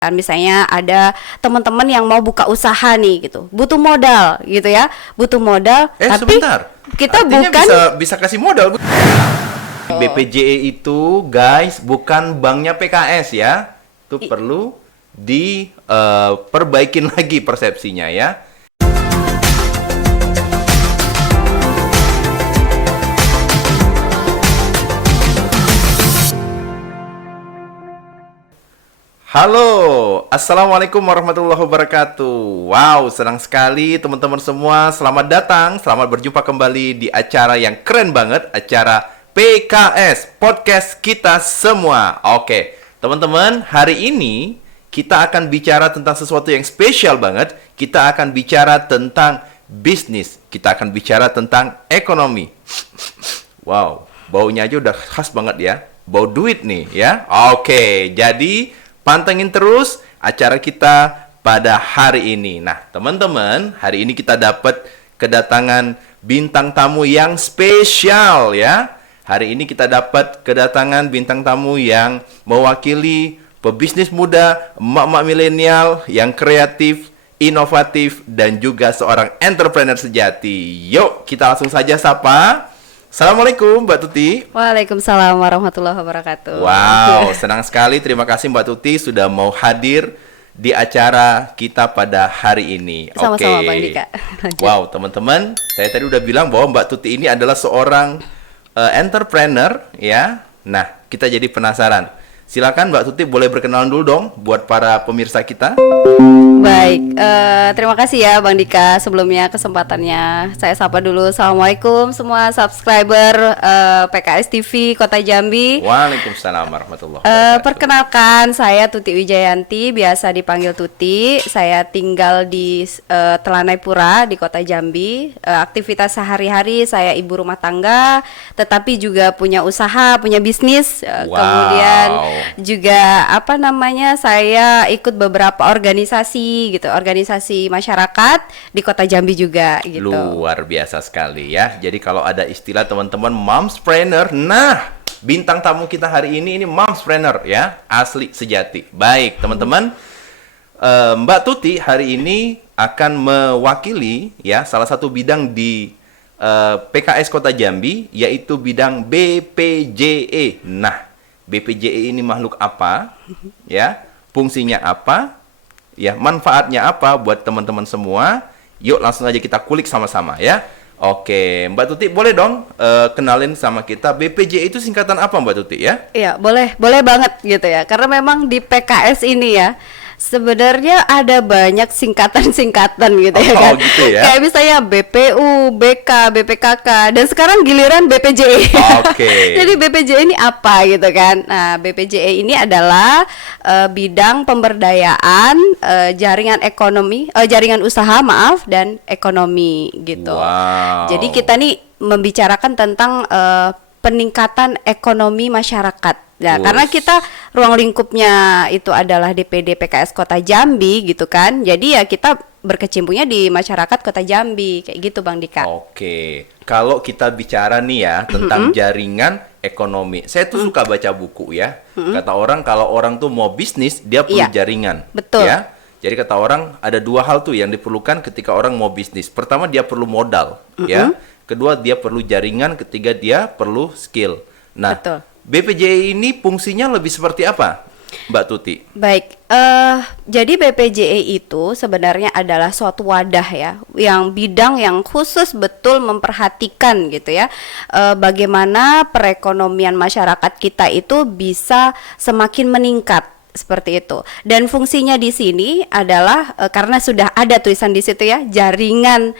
Kan misalnya ada teman-teman yang mau buka usaha nih gitu, butuh modal gitu ya, butuh modal. Tapi Sebentar. kita Artinya bukan bisa kasih modal. BPJE itu guys bukan banknya PKS ya. Itu perlu diperbaikin lagi persepsinya ya. Halo, Assalamualaikum warahmatullahi wabarakatuh. Wow, senang sekali teman-teman semua. Selamat datang, selamat berjumpa kembali di acara yang keren banget, acara PKS, Podcast Kita Semua. Oke, teman-teman, hari ini kita akan bicara tentang sesuatu yang spesial banget. Kita akan bicara tentang bisnis, kita akan bicara tentang ekonomi. Wow, baunya aja udah khas banget ya. Bau duit nih ya. Oke, jadi pantengin terus acara kita pada hari ini. Nah, teman-teman, hari ini kita dapat kedatangan bintang tamu yang spesial ya. Hari ini kita dapat kedatangan bintang tamu yang mewakili pebisnis muda, emak-emak milenial yang kreatif, inovatif, dan juga seorang entrepreneur sejati. Yuk, kita langsung saja sapa. Assalamualaikum Mbak Tuti. Waalaikumsalam warahmatullahi wabarakatuh. Wow, senang sekali. Terima kasih Mbak Tuti sudah mau hadir di acara kita pada hari ini. Sama-sama Bang Dika. Wow, teman-teman, saya tadi udah bilang bahwa Mbak Tuti ini adalah seorang entrepreneur ya. Nah, kita jadi penasaran. Silakan Mbak Tuti boleh berkenalan dulu dong buat para pemirsa kita. Baik, terima kasih ya Bang Dika sebelumnya kesempatannya. Saya sapa dulu. Assalamualaikum semua subscriber PKS TV Kota Jambi. Waalaikumsalam warahmatullahi wabarakatuh. Perkenalkan, saya Tuti Wijayanti, biasa dipanggil Tuti. Saya tinggal di Telanai Pura di Kota Jambi. Aktivitas sehari-hari saya ibu rumah tangga, tetapi juga punya usaha, punya bisnis. Kemudian juga saya ikut beberapa organisasi gitu, organisasi masyarakat di Kota Jambi juga gitu. Luar biasa sekali ya. Jadi kalau ada istilah teman-teman momspreneur, nah bintang tamu kita hari ini momspreneur ya, asli sejati. Baik teman-teman, Mbak Tuti hari ini akan mewakili ya salah satu bidang di PKS Kota Jambi, yaitu bidang BPJE. Nah, BPJE ini makhluk apa? Ya, fungsinya apa? Ya, manfaatnya apa buat teman-teman semua? Yuk langsung aja kita kulik sama-sama ya. Oke, Mbak Tuti boleh dong kenalin sama kita BPJE itu singkatan apa Mbak Tuti ya? Iya, boleh banget gitu ya. Karena memang di PKS ini ya sebenarnya ada banyak singkatan-singkatan gitu ya kan. Gitu ya? Kayak misalnya BPU, BK, BPKK, dan sekarang giliran BPJE. Oke. Jadi BPJE ini apa gitu kan? Nah, BPJE ini adalah bidang pemberdayaan jaringan usaha dan ekonomi gitu. Wow. Jadi kita nih membicarakan tentang peningkatan ekonomi masyarakat. Nah, karena kita ruang lingkupnya itu adalah DPD PKS Kota Jambi gitu kan. Jadi ya kita berkecimpungnya di masyarakat Kota Jambi kayak gitu Bang Dika. Oke. Kalau kita bicara nih ya tentang jaringan ekonomi. Saya tuh suka baca buku ya. Kata orang kalau orang tuh mau bisnis dia perlu jaringan. Betul. Ya. Jadi kata orang ada dua hal tuh yang diperlukan ketika orang mau bisnis. Pertama dia perlu modal ya. Kedua dia perlu jaringan, ketiga dia perlu skill. Nah, betul. BPJE ini fungsinya lebih seperti apa, Mbak Tuti? Baik, jadi BPJE itu sebenarnya adalah suatu wadah ya, yang bidang yang khusus betul memperhatikan gitu ya, bagaimana perekonomian masyarakat kita itu bisa semakin meningkat. Seperti itu. Dan fungsinya di sini adalah karena sudah ada tulisan di situ ya, jaringan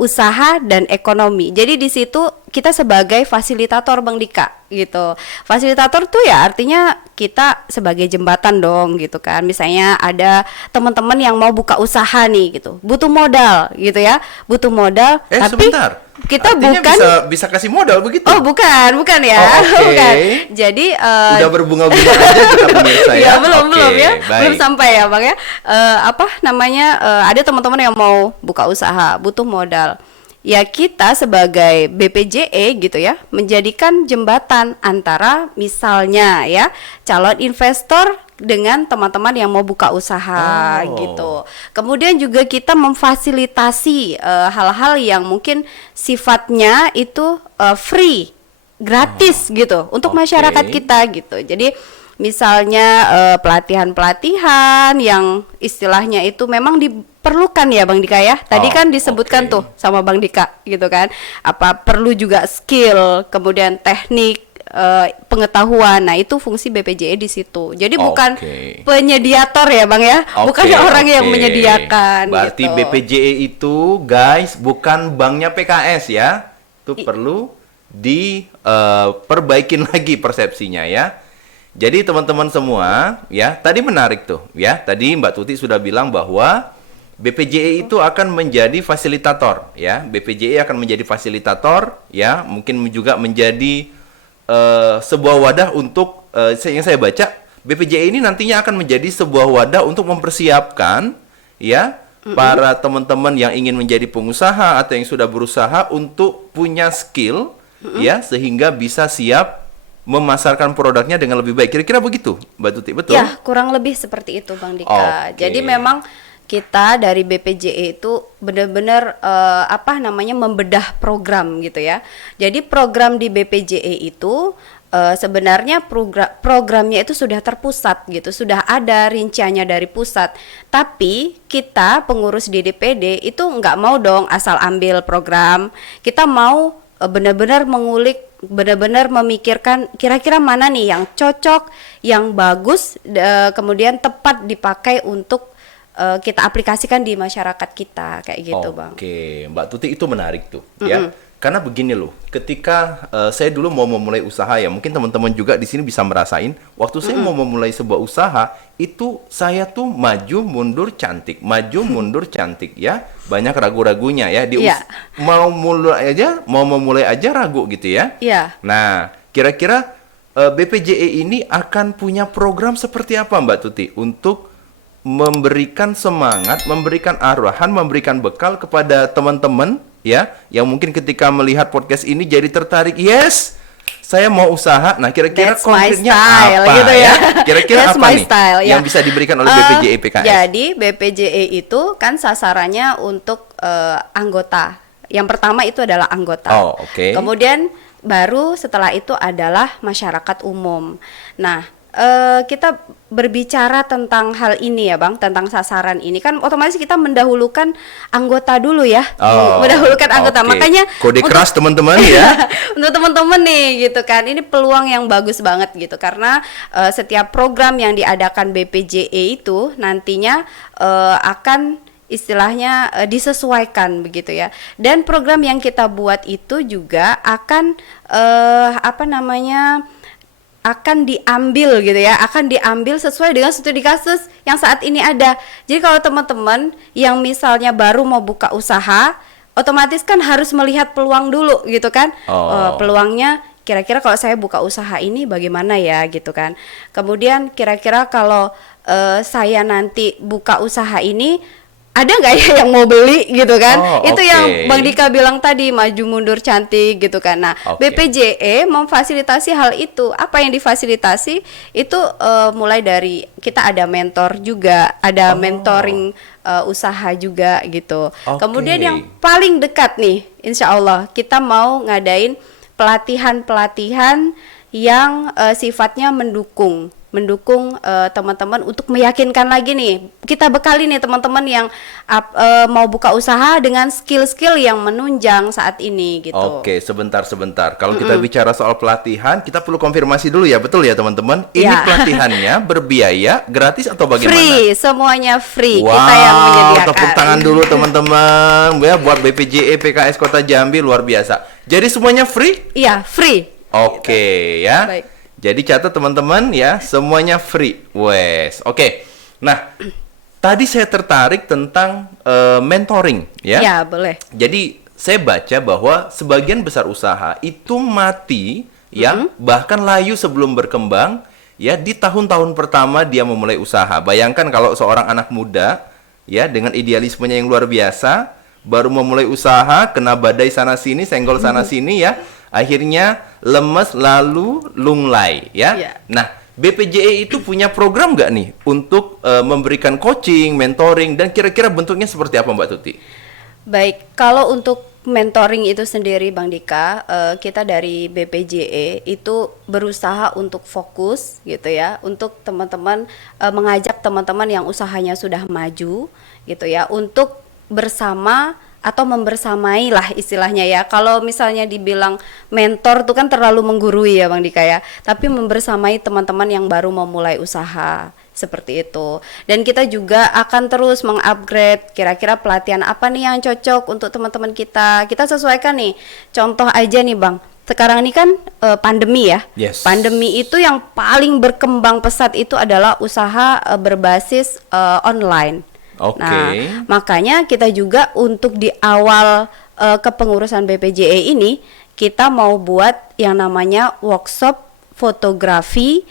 usaha dan ekonomi. Jadi di situ kita sebagai fasilitator Bang Dika gitu. Fasilitator tuh ya artinya kita sebagai jembatan dong gitu kan. Misalnya ada teman-teman yang mau buka usaha nih gitu, butuh modal gitu ya, butuh modal. Tapi sebentar. Kita artinya bukan bisa kasih modal begitu? Oh bukan ya. Bukan. Jadi udah berbunga-bunga aja kita pemirsa ya. Ya belum ya, baik. belum sampai ya Bang ya. Ada teman-teman yang mau buka usaha, butuh modal. Ya kita sebagai BPJE gitu ya menjadikan jembatan antara misalnya ya calon investor dengan teman-teman yang mau buka usaha Oh. gitu. Kemudian juga kita memfasilitasi hal-hal yang mungkin sifatnya itu free, gratis gitu untuk Oke. masyarakat kita gitu. Jadi misalnya pelatihan-pelatihan yang istilahnya itu memang diperlukan ya Bang Dika ya. Tadi Oh, kan disebutkan oke. tuh sama Bang Dika gitu kan. Apa perlu juga skill, kemudian teknik, pengetahuan. Nah, itu fungsi BPJE di situ. Jadi bukan Oke. penyediator ya Bang ya. Bukan Oke, orang yang oke. menyediakan Berarti gitu. BPJE itu, guys, bukan banknya PKS ya. Itu perlu diperbaikin lagi persepsinya ya. Jadi teman-teman semua, ya, tadi menarik tuh, ya. Tadi Mbak Tuti sudah bilang bahwa BPJE itu akan menjadi fasilitator, ya. BPJE akan menjadi fasilitator, ya. Mungkin juga menjadi sebuah wadah untuk yang saya baca, BPJE ini nantinya akan menjadi sebuah wadah untuk mempersiapkan, ya, para teman-teman yang ingin menjadi pengusaha atau yang sudah berusaha untuk punya skill, ya, sehingga bisa siap memasarkan produknya dengan lebih baik. Kira-kira begitu, Mbak Tuti, betul? Ya, kurang lebih seperti itu Bang Dika. Oke. Jadi memang kita dari BPJE itu benar-benar apa namanya membedah program gitu ya. Jadi program di BPJE itu sebenarnya programnya itu sudah terpusat gitu, sudah ada rinciannya dari pusat. Tapi kita pengurus di DPD itu nggak mau dong asal ambil program. Kita mau benar-benar mengulik, benar-benar memikirkan kira-kira mana nih yang cocok, yang bagus, kemudian tepat dipakai untuk kita aplikasikan di masyarakat kita kayak gitu, Bang. Oke, Mbak Tuti itu menarik tuh, ya. Karena begini loh, ketika saya dulu mau memulai usaha ya, mungkin teman-teman juga di sini bisa merasain, waktu saya mau memulai sebuah usaha, itu saya tuh maju mundur cantik, maju mundur cantik ya, banyak ragu-ragunya ya. Iya. Mau memulai aja ragu gitu ya. Iya. Nah, kira-kira BPJE ini akan punya program seperti apa Mbak Tuti untuk memberikan semangat, memberikan arahan, memberikan bekal kepada teman-teman ya, yang mungkin ketika melihat podcast ini jadi tertarik, yes, saya mau usaha. Nah, kira-kira That's my konkretnya style, apa gitu ya. Kira-kira That's apa my nih style, ya. yang bisa diberikan oleh BPJE PKS? Jadi BPJE itu kan sasarannya untuk anggota. Yang pertama itu adalah anggota. Oh, oke. Kemudian baru setelah itu adalah masyarakat umum. Nah, kita berbicara tentang hal ini ya Bang, tentang sasaran ini kan otomatis kita mendahulukan anggota dulu ya. Oh, Mendahulukan anggota. oke. Makanya kode untuk- keras teman-teman ya. untuk teman-teman nih gitu kan, ini peluang yang bagus banget gitu karena setiap program yang diadakan BPJE itu nantinya akan istilahnya disesuaikan begitu ya, dan program yang kita buat itu juga akan apa namanya akan diambil gitu ya, akan diambil sesuai dengan studi kasus yang saat ini ada. Jadi kalau teman-teman yang misalnya baru mau buka usaha, otomatis kan harus melihat peluang dulu gitu kan. Oh. Peluangnya kira-kira kalau saya buka usaha ini bagaimana ya gitu kan. Kemudian kira-kira kalau saya nanti buka usaha ini ada nggak ya yang mau beli gitu kan. Oh, Itu oke. yang Bang Dika bilang tadi, maju mundur cantik gitu kan. Nah, Oke. BPJE memfasilitasi hal itu. Apa yang difasilitasi itu mulai dari kita ada mentor juga, ada mentoring usaha juga gitu. Oke. Kemudian yang paling dekat nih, insya Allah kita mau ngadain pelatihan-pelatihan yang sifatnya mendukung teman-teman untuk meyakinkan lagi nih, kita bekali nih teman-teman yang mau buka usaha dengan skill-skill yang menunjang saat ini gitu. Oke, sebentar. Kalau kita bicara soal pelatihan, kita perlu konfirmasi dulu ya, betul ya teman-teman? Ini Ya. pelatihannya berbiaya, gratis atau bagaimana? Free, semuanya free. Wow, Kita yang menyediakan. tepuk tangan dulu teman-teman. Ya, buat BPJE PKS Kota Jambi luar biasa. Jadi semuanya free? Iya, free. Oke, ya. Baik. Jadi catat teman-teman ya, semuanya free. Wes. Oke. Nah, tadi saya tertarik tentang mentoring ya. Ya, boleh. Jadi saya baca bahwa sebagian besar usaha itu mati ya, bahkan layu sebelum berkembang ya di tahun-tahun pertama dia memulai usaha. Bayangkan kalau seorang anak muda ya dengan idealismenya yang luar biasa baru memulai usaha, kena badai sana sini, senggol sana sini ya, akhirnya lemes lalu lunglai ya. Iya. Nah, BPJE itu punya program nggak nih untuk memberikan coaching, mentoring, dan kira-kira bentuknya seperti apa Mbak Tuti? Baik, kalau untuk mentoring itu sendiri Bang Dika, kita dari BPJE itu berusaha untuk fokus gitu ya, untuk teman-teman mengajak teman-teman yang usahanya sudah maju gitu ya, untuk bersama atau membersamai lah istilahnya ya. Kalau misalnya dibilang mentor tuh kan terlalu menggurui ya Bang Dika ya, tapi membersamai teman-teman yang baru memulai usaha seperti itu. Dan kita juga akan terus mengupgrade kira-kira pelatihan apa nih yang cocok untuk teman-teman kita. Kita sesuaikan nih. Contoh aja nih Bang, sekarang ini kan pandemi ya. Yes. Pandemi itu yang paling berkembang pesat itu adalah usaha berbasis online. Oke. Nah, makanya kita juga untuk di awal kepengurusan BPJE ini kita mau buat yang namanya workshop fotografi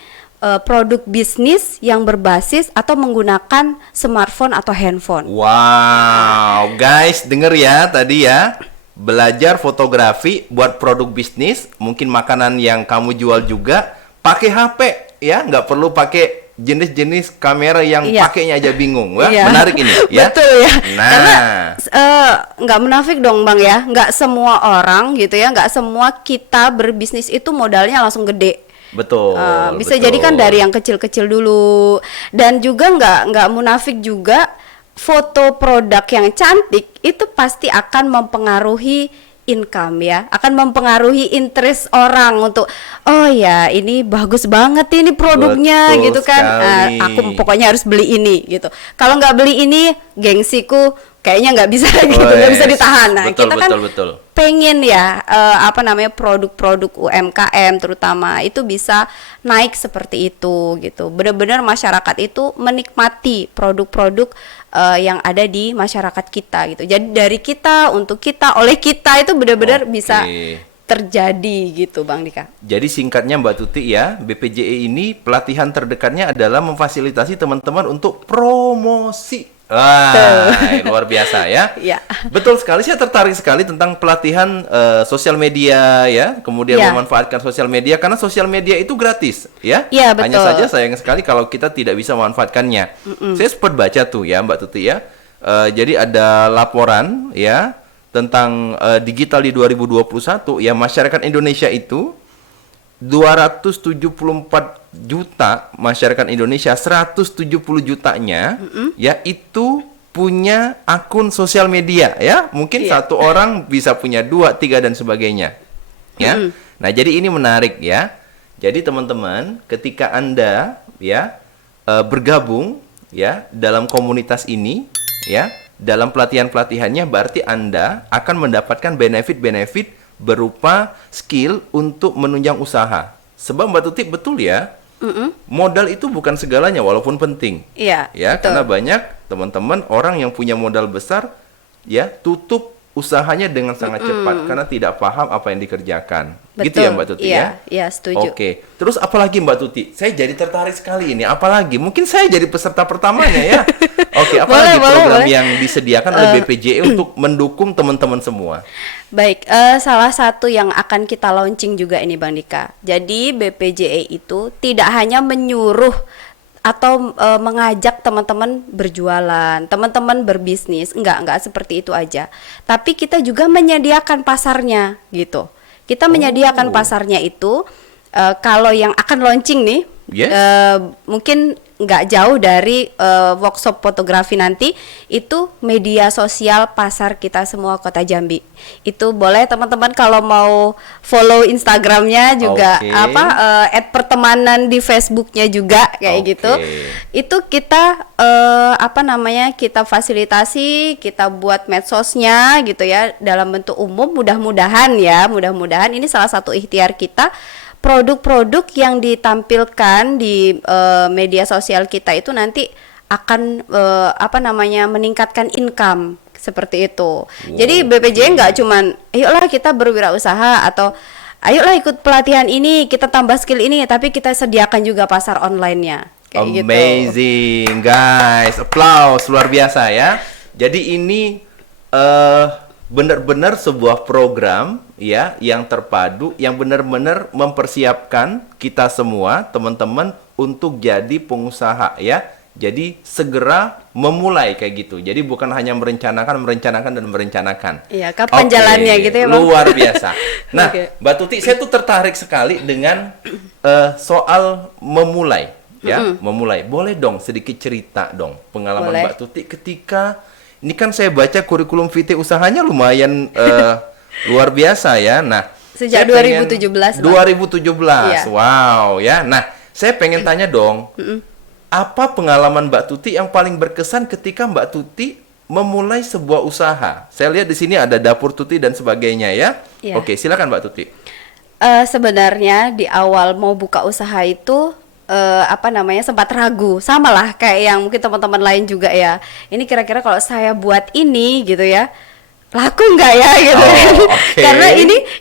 produk bisnis yang berbasis atau menggunakan smartphone atau handphone. Wow, guys, denger ya tadi ya. Belajar fotografi buat produk bisnis, mungkin makanan yang kamu jual juga pakai HP ya, nggak perlu pakai jenis-jenis kamera yang Iya. pakainya aja bingung. Wah, Iya. menarik ini ya. Betul ya. Nah. Karena nggak munafik dong Bang ya, nggak semua orang gitu ya, nggak semua kita berbisnis itu modalnya langsung gede. Betul. Bisa betul. jadi kan dari yang kecil-kecil dulu, dan juga nggak munafik juga, foto produk yang cantik itu pasti akan mempengaruhi income ya, akan mempengaruhi interest orang untuk oh ya ini bagus banget ini produknya Betul gitu kan. sekali. Aku pokoknya harus beli ini gitu. Kalau nggak beli ini, gengsiku kayaknya nggak bisa gitu, nggak bisa Wes, ditahan. Nah, betul, kita kan betul. pengen ya apa namanya produk-produk UMKM terutama itu bisa naik seperti itu gitu. Benar-benar masyarakat itu menikmati produk-produk yang ada di masyarakat kita gitu. Jadi dari kita untuk kita oleh kita itu benar-benar Oke. bisa terjadi gitu Bang Dika. Jadi singkatnya Mbak Tuti ya, BPJE ini pelatihan terdekatnya adalah memfasilitasi teman-teman untuk promosi. Wah, luar biasa ya. Iya. Betul sekali, saya tertarik sekali tentang pelatihan sosial media ya, kemudian Ya. memanfaatkan sosial media karena sosial media itu gratis ya. Iya, Hanya betul. saja sayang sekali kalau kita tidak bisa memanfaatkannya. Saya sempat baca tuh ya Mbak Tuti ya. Jadi ada laporan ya tentang digital di 2021 ya, masyarakat Indonesia itu 274 juta masyarakat Indonesia, 170 jutanya ya itu punya akun sosial media ya. Mungkin Iya. satu orang bisa punya 2, 3 dan sebagainya. Ya. Nah, jadi ini menarik ya. Jadi teman-teman, ketika Anda ya bergabung ya dalam komunitas ini ya, dalam pelatihan-pelatihannya berarti Anda akan mendapatkan benefit-benefit berupa skill untuk menunjang usaha. Sebab Mbak Tuti betul ya, modal itu bukan segalanya walaupun penting. Iya. Ya, betul. karena banyak teman-teman orang yang punya modal besar ya tutup usahanya dengan sangat cepat karena tidak paham apa yang dikerjakan. Gitu ya Mbak Tuti ya? Iya, setuju. Oke. Terus apalagi Mbak Tuti? Saya jadi tertarik sekali ini. Apalagi? Mungkin saya jadi peserta pertamanya ya. Oke, apalagi Boleh, program boleh. yang disediakan oleh BPJE untuk mendukung teman-teman semua? Baik, salah satu yang akan kita launching juga ini Bang Dika. Jadi BPJE itu tidak hanya menyuruh atau mengajak teman-teman berjualan, teman-teman berbisnis, enggak seperti itu aja. Tapi kita juga menyediakan pasarnya gitu. Kita menyediakan pasarnya itu kalau yang akan launching nih, Yes. mungkin nggak jauh dari workshop fotografi nanti, itu media sosial pasar kita semua Kota Jambi. Itu boleh teman-teman kalau mau follow Instagramnya juga, Oke. @pertemanan di Facebooknya juga kayak Oke. gitu. Itu kita kita fasilitasi, kita buat medsosnya gitu ya dalam bentuk umum. Mudah-mudahan ini salah satu ikhtiar kita. Produk-produk yang ditampilkan di media sosial kita itu nanti akan meningkatkan income seperti itu. Jadi BPJE nggak cuman ayolah kita berwirausaha atau ayolah ikut pelatihan ini, kita tambah skill ini, tapi kita sediakan juga pasar online-nya. Kayak gitu. Amazing guys, applause luar biasa ya. Jadi ini benar-benar sebuah program ya yang terpadu, yang benar-benar mempersiapkan kita semua teman-teman untuk jadi pengusaha ya. Jadi segera memulai kayak gitu. Jadi bukan hanya merencanakan. Iya, kapan jalannya gitu ya, Bang? Luar biasa. Nah, Oke. Mbak Tuti, saya tuh tertarik sekali dengan soal memulai, ya, memulai. Boleh dong sedikit cerita dong pengalaman Boleh. Mbak Tuti ketika ini kan saya baca kurikulum VT usahanya lumayan luar biasa ya. Nah, Sejak saya pengen- 2017, Bang. 2017, Iya. wow ya. Nah, saya pengen tanya dong. Apa pengalaman Mbak Tuti yang paling berkesan ketika Mbak Tuti memulai sebuah usaha? Saya lihat di sini ada dapur Tuti dan sebagainya ya. Iya. Oke, silakan Mbak Tuti. Sebenarnya di awal mau buka usaha itu apa namanya sempat ragu, sama lah kayak yang mungkin teman-teman lain juga ya. Ini kira-kira kalau saya buat ini gitu ya, laku nggak ya gitu Oh, kan? oke. Karena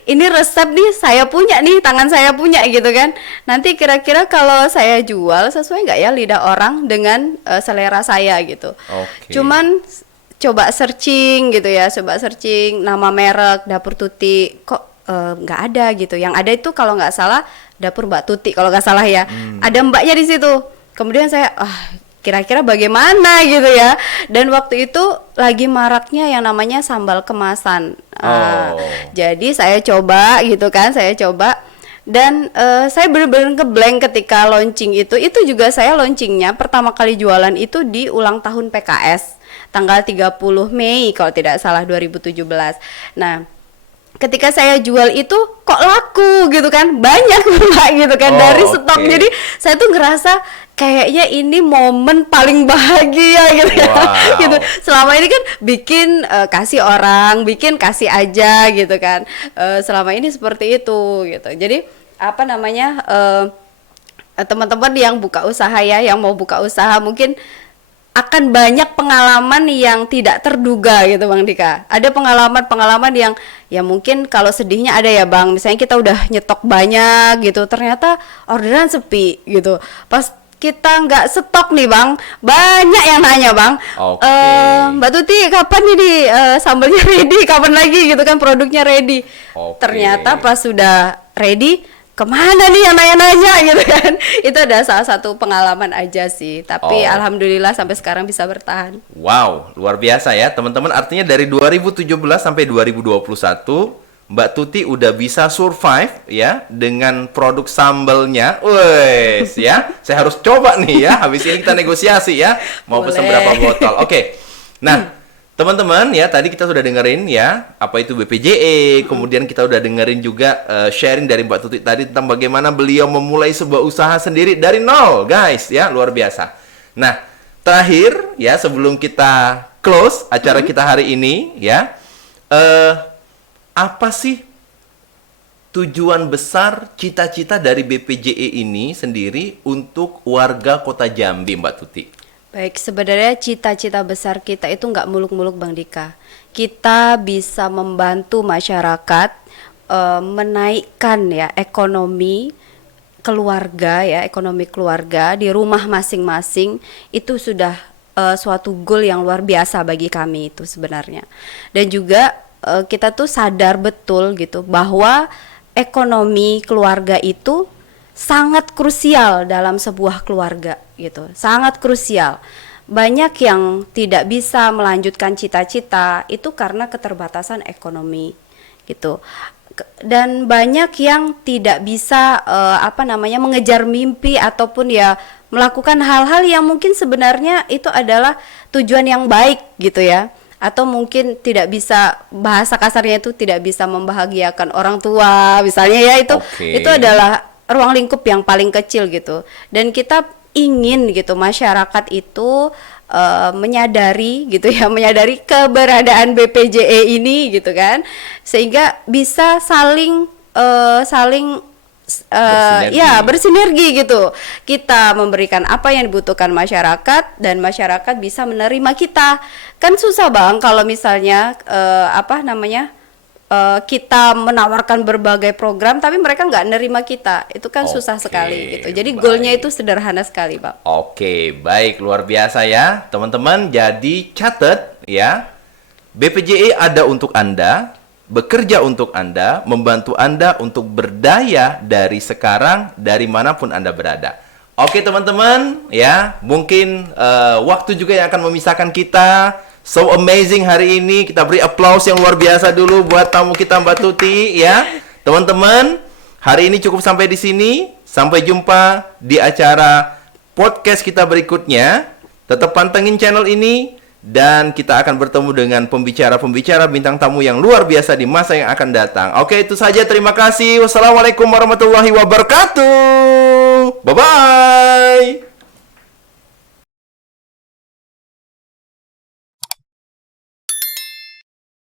ini resep nih saya punya nih, tangan saya punya gitu kan. Nanti kira-kira kalau saya jual sesuai nggak ya lidah orang dengan selera saya gitu. Oke. Cuman coba searching gitu ya, coba searching nama merek dapur Tuti kok nggak ada gitu. Yang ada itu kalau nggak salah dapur Mbak Tuti kalau nggak salah ya. Ada mbaknya di situ. Kemudian saya kira-kira bagaimana gitu ya. Dan waktu itu lagi maraknya yang namanya sambal kemasan. Jadi saya coba gitu kan, saya coba. Dan saya benar-benar ngeblank ketika launching itu. Itu juga saya launchingnya pertama kali jualan itu di ulang tahun PKS tanggal 30 Mei kalau tidak salah 2017. Nah, ketika saya jual itu kok laku gitu kan, banyak Mbak gitu kan dari stok. Oke. Jadi saya tuh ngerasa kayaknya ini momen paling bahagia gitu ya. Wow. Gitu. Selama ini kan bikin kasih orang, bikin kasih aja gitu kan. Selama ini seperti itu gitu. Jadi apa namanya teman-teman yang buka usaha ya, yang mau buka usaha mungkin akan banyak pengalaman yang tidak terduga gitu Bang Dika. Ada pengalaman-pengalaman yang ya mungkin kalau sedihnya ada ya Bang. Misalnya kita udah nyetok banyak gitu, ternyata orderan sepi gitu. Pas kita nggak stok nih Bang, banyak yang nanya Bang. Oke. Mbak Tuti kapan ini sambalnya ready? Kapan lagi gitu kan produknya ready? Oke. Ternyata pas sudah ready, kemana nih yang nanya-nanya gitu kan. Itu ada salah satu pengalaman aja sih, tapi alhamdulillah sampai sekarang bisa bertahan. Wow, luar biasa ya teman-teman. Artinya dari 2017 sampai 2021 Mbak Tuti udah bisa survive ya dengan produk sambalnya. Wes ya, saya harus coba nih ya. Habis ini kita negosiasi ya. Mau pesan Boleh. berapa botol? Oke. Nah, teman-teman ya, tadi kita sudah dengerin ya apa itu BPJE. Kemudian kita udah dengerin juga sharing dari Mbak Tuti tadi tentang bagaimana beliau memulai sebuah usaha sendiri dari nol, guys ya, luar biasa. Nah, terakhir ya sebelum kita close acara kita hari ini ya, apa sih tujuan besar cita-cita dari BPJE ini sendiri untuk warga Kota Jambi, Mbak Tuti? Baik, sebenarnya cita-cita besar kita itu nggak muluk-muluk Bang Dika. Kita bisa membantu masyarakat menaikkan ya ekonomi keluarga ya, ekonomi keluarga di rumah masing-masing. Itu sudah suatu goal yang luar biasa bagi kami itu sebenarnya. Dan juga kita tuh sadar betul gitu bahwa ekonomi keluarga itu sangat krusial dalam sebuah keluarga gitu, sangat krusial. Banyak yang tidak bisa melanjutkan cita-cita itu karena keterbatasan ekonomi gitu. Dan banyak yang tidak bisa mengejar mimpi ataupun ya melakukan hal-hal yang mungkin sebenarnya itu adalah tujuan yang baik gitu ya. Atau mungkin tidak bisa, bahasa kasarnya itu tidak bisa membahagiakan orang tua misalnya ya, itu adalah ruang lingkup yang paling kecil gitu. Dan kita ingin gitu masyarakat itu menyadari gitu ya, menyadari keberadaan BPJE ini gitu kan, sehingga bisa saling bersinergi gitu. Kita memberikan apa yang dibutuhkan masyarakat dan masyarakat bisa menerima kita. Kan susah Bang kalau misalnya kita menawarkan berbagai program tapi mereka nggak nerima kita. Itu kan susah sekali gitu. Jadi goalnya itu sederhana sekali Bang. Oke, baik, luar biasa ya teman-teman. Jadi catat ya, BPJE ada untuk Anda, bekerja untuk Anda, membantu Anda untuk berdaya dari sekarang, dari manapun Anda berada. Oke teman-teman, ya mungkin waktu juga yang akan memisahkan kita. So amazing hari ini, kita beri applause yang luar biasa dulu buat tamu kita Mbak Tuti, ya. Teman-teman, hari ini cukup sampai di sini. Sampai jumpa di acara podcast kita berikutnya. Tetap pantengin channel ini dan kita akan bertemu dengan pembicara-pembicara bintang tamu yang luar biasa di masa yang akan datang. Oke, itu saja. Terima kasih. Wassalamualaikum warahmatullahi wabarakatuh.